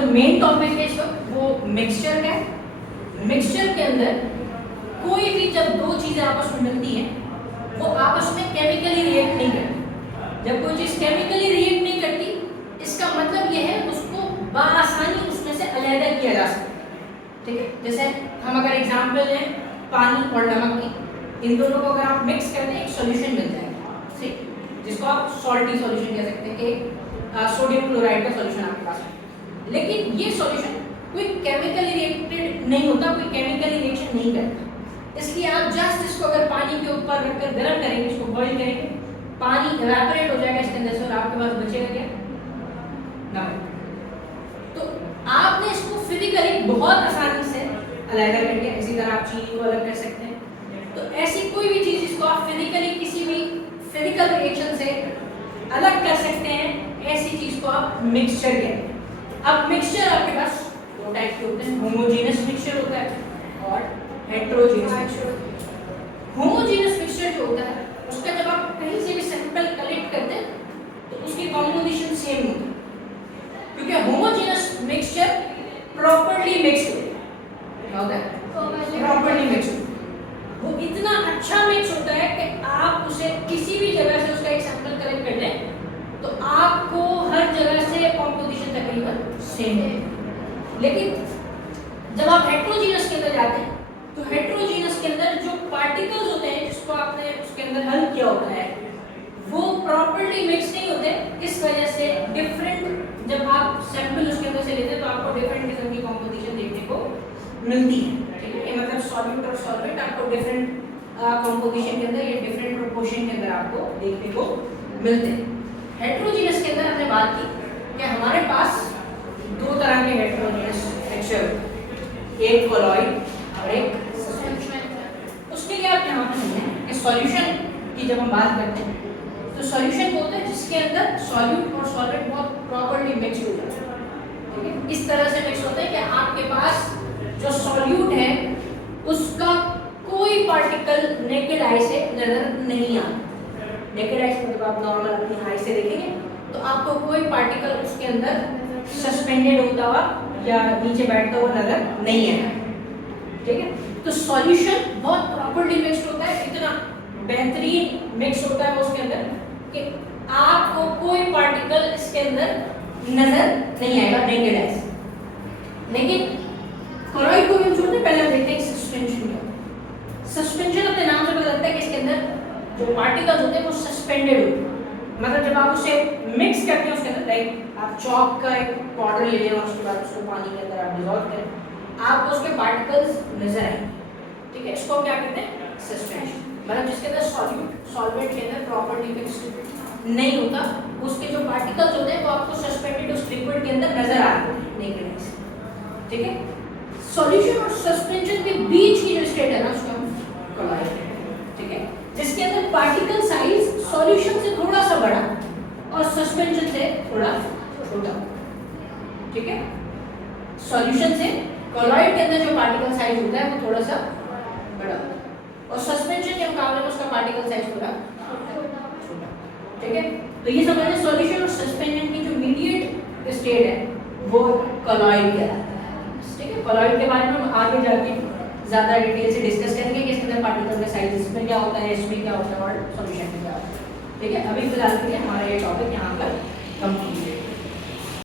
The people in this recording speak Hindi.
जो मेन टॉपिक है इस वक्त वो मिक्सचर का है। मिक्सचर के अंदर कोई भी जब दो चीजें आपस में मिलती हैं वो आपस में केमिकली रिएक्ट नहीं करती। जब कोई चीज केमिकली रिएक्ट नहीं करती इसका मतलब यह है उसको बआसानी उसमें से अलग किया जा सकता है। ठीक है, जैसे हम अगर एग्जांपल लें पानी और नमक की, इन दोनों को अगर आप मिक्स करते हैं एक सॉल्यूशन मिल जाएगा, ठीक, जिसको आप सॉल्टी सॉल्यूशन कह सकते हैं कि सोडियम क्लोराइड का सॉल्यूशन आपके पास है। लेकिन ये सॉल्यूशन कोई केमिकली रिएक्टेड नहीं होता, कोई केमिकली रिएक्शन नहीं करता। इसलिए आप जस्ट इसको अगर पानी के ऊपर रखकर गर्म करेंगे, इसको बॉईल करेंगे, पानी इवेपोरेट हो जाएगा इसके अंदर से और आपके पास बचेगा क्या? नमक। तो आपने इसको फिजिकली बहुत आसानी से अलग कर दिया। इसी तरह आप चीनी को अलग कर सकते हैं। तो ऐसी कोई भी चीज जिसको आप फिजिकली किसी भी फिजिकल रिएक्शन से अलग कर सकते हैं, ऐसी चीज को आप मिक्सचर कहते हैं। अब मिक्सचर आपके पास दो टाइप के होते हैं, होमोजेनस मिक्सचर होता है और हेटेरोजेनस मिक्सचर। होमोजेनस मिक्सचर जो होता है उसका जब आप कहीं से भी सैंपल कलेक्ट करते हैं तो उसकी कॉम्पोजिशन सेम होती है, क्योंकि होमोजेनस मिक्सचर प्रॉपर्ली मिक्स होता है। प्रॉपर्ली मिक्स होता है, वो इतना अच्छा मिक्स होता है कि आप उसे किसी भी जगह से उसका एक सैंपल कलेक्ट कर लें तो आपको हर जगह से कॉम्पोजिशन तकरीबन सेम है। लेकिन जब आप हेटेरोजेनस के अंदर जाते हैं तो हेटेरोजेनस के अंदर जो पार्टिकल्स होते हैं जिसको आपने उसके अंदर हल किया होता है वो प्रॉपर्ली मिक्स नहीं होते। इस वजह से डिफरेंट, जब आप सैंपल उसके अंदर से लेते हैं तो आपको डिफरेंट किस्म की कॉम्पोजिशन देखने को मिलती है। ठीक है, ये मतलब सॉल्यूट और सॉल्वेंट आपको डिफरेंट कॉम्पोजिशन के अंदर या डिफरेंट प्रोपोर्शन के अंदर आपको देखने को मिलते हैं। हेटेरोजेनस के अंदर हमने बात की कि हमारे पास दो तरह के हेटेरोजेनस मिक्सचर, एक कोलॉइड और एक सॉल्यूशन। उसके लिए आप यहाँ पर समझें कि सॉल्यूशन की जब हम बात करते हैं तो सॉल्यूशन वो होता है जिसके अंदर सॉल्यूट और सॉल्वेंट बहुत प्रॉपर्ली मिक्स हो जाता है। ठीक है, इस तरह से मिक्स होता है कि आपके पास जो सॉल्यूट है उसका कोई पार्टिकल नेकेड आई से नजर नहीं आता। नेकेड आई से मतलब आप नॉर्मल अपनी आई से देखेंगे तो आपको कोई पार्टिकल उसके अंदर सस्पेंडेड होता हुआ या नीचे बैठता हुआ नजर नहीं है। ठीक है, तो सॉल्यूशन बहुत प्रॉपर्ली मिक्स्ड होता है, इतना बेहतरीन मिक्स होता है उसके अंदर कि आपको कोई पार्टिकल इसके अंदर नजर नहीं आएगा नेकेड आई से। लेकिन कोलॉइड को भी छोड़ते पहले हम देखते हैं सस्पेंशन क्या। सस्पेंशन अपने नाम से पता लगता है कि इसके अंदर जो पार्टिकल्स होते हैं वो सस्पेंडेड होते हैं। मतलब जब आप उसे मिक्स करते हैं उसके अंदर, लाइक आप चॉक का एक पाउडर ले लें और उसके बाद उसको पानी के अंदर आप डिसॉल्व करें, आपको उसके पार्टिकल्स नजर आएंगे। ठीक है, इसको क्या कहते हैं? सस्पेंशन। मतलब जिसके अंदर सॉल्यूट सॉल्वेंट के अंदर प्रॉपर्ली मिक्स्ड नहीं होता, उसके जो पार्टिकल्स होते हैं वो आपको सस्पेंडेड उस लिक्विड के अंदर नजर आते हैं नेकेड आई से। ठीक है, सॉल्यूशन और सस्पेंशन के बीच की जो स्टेट है ना उसको हम कोलॉइड कहते हैं। ठीक है, जिसके अंदर पार्टिकल साइज सॉल्यूशन से थोड़ा सा बड़ा और सस्पेंशन से थोड़ा छोटा। ठीक है, सॉल्यूशन से कोलॉइड के अंदर जो पार्टिकल साइज होता है वो थोड़ा सा बड़ा और सस्पेंशन के मुकाबले में उसका पार्टिकल साइज थोड़ा छोटा। ठीक है, तो ये समझिए सॉल्यूशन और सस्पेंशन की जो मीडिएट स्टेट है वो कोलॉइड कहलाता है। ठीक है, कोलॉइड के बारे में हम आगे जाके ज़्यादा डिटेल से डिस्कस करेंगे कि इसके अंदर पार्टिकल का साइज इसमें क्या होता है, इसमें क्या होता है और सॉल्यूशन में क्या होता है। ठीक है, अभी फिलहाल के लिए हमारा ये टॉपिक यहाँ पर कंप्लीट है।